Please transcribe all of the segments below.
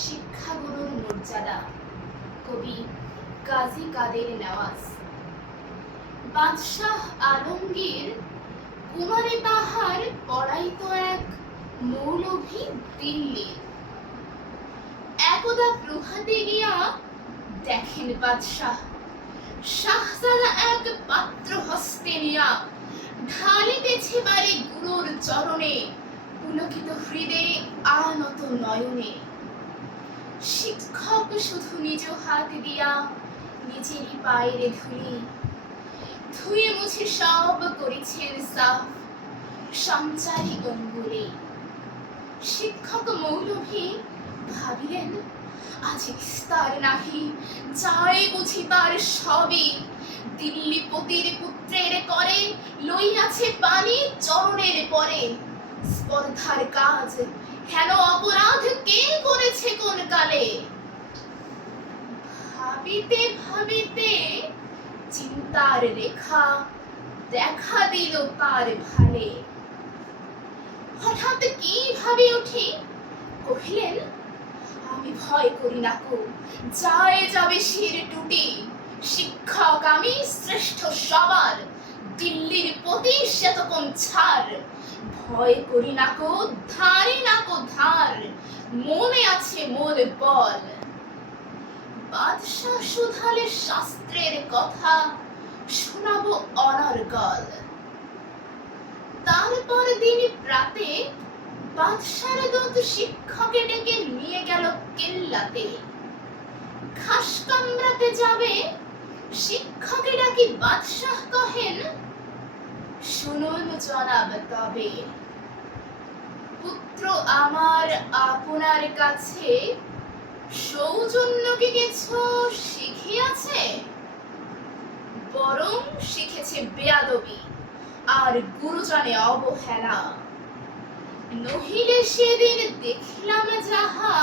শিক্ষাগুরুর মর্যাদা। কবি কাজী কাদের নেওয়াজ। বাদশাহ আলমগীর কুমারে তাহার পড়াইতো এক মৌলভী দিল্লির। একদা প্রভাতে গিয়া দেখেন বাদশাহ শাহজাদা এক পাত্র হস্তে নিয়া ঢালিতেছে বারে গুরুর চরণে, পুলকিত হৃদয়ে আনত নয়নে। শিক্ষক শুধু নিজ হাত দিয়া নিজেরই পায়ের ধুলি ধুয়ে মুছে সব করেছেন সাফ সঞ্চারী অঙ্গুলি। শিক্ষক মৌলভী ভাবিলেন আজ বিস্তার নাহি, যায় বুঝি তার সবই। দিল্লিপতির পুত্রের করে লইয়াছে পানি চরণের পরে। স্পর্ধার কাজ হেন অপরাধ কে করেছে কোন কালে। ভাবিতে ভাবিতে চিন্তার রেখা দেখা দিল তার ভালে। হঠাৎ কি ভাবে উঠে কহিলেন আমি ভয় করি না কো, যায় যাবে শির টুটি। শিক্ষক আমি শ্রেষ্ঠ সবার, দিল্লির পতি সে তো কোন ছাড়। ভয় করি না কো, ধারি না কো ধার, মনে আছে মোর বল। বাদশাহ শুধালে শাস্ত্রের কথা, শোনাবো অনর্গল। তারপর দিন প্রাতে বাদশার দূত শিক্ষকে ডেকে নিয়ে গেল কেল্লাতে। খাস কামরাতে যাবে শিক্ষকে ডাকি বাদশাহ কহেন শুনুন জনাব তবে। পুত্র আমার আপনার কাছে সৌজন্য কি কিছু শিখিয়াছে? বরং শিখেছে বেয়াদবি আর গুরুজনে অবহেলা। নহিলে সেদিন দেখিলাম যাহা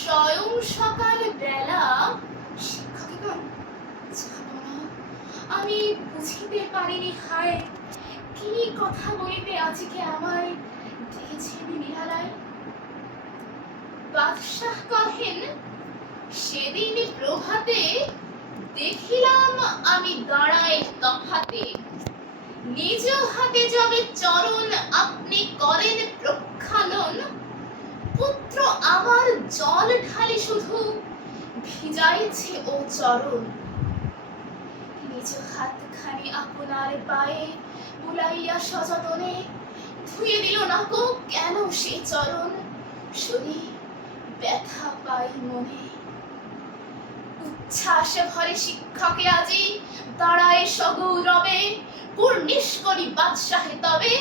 স্বয়ং সকাল বেলা। শিক্ষকগণ যাব না, আমি বুঝিতে পারিনি হায় কি কথা বলিতে আজকে আমায় ডেকেছেন নিরালায়। বাদশাহ কহেন সেদিন প্রভাতে দেখিলাম আমি দাঁড়ায় তফাতে। নিজ হাতে যাবে চরণ আপনি করেন প্রক্ষালন। পুত্র আমার জল ঢালি শুধু ভিজাইছে ও চরণ। নিজ হাতখানি আপনার পায়ে বুলাইয়া সযতনে ধুয়ে দিল না কো কেন সে চরণ। শুনি ব্যথা পাই মনে। উচ্ছ্বাসে ভরে শিক্ষকে আজি দাঁড়ায় সগৌরবে। পূর্ণিশ করি বাদশাহে তবে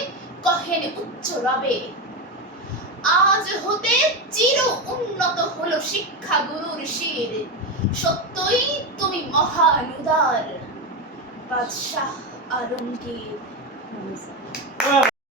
কহেন উচ্চ রবে। আজ হতে চির উন্নত হলো শিক্ষা গুরুর শির। সত্যই তুমি মহান উদার বাদশাহ আলমগীর।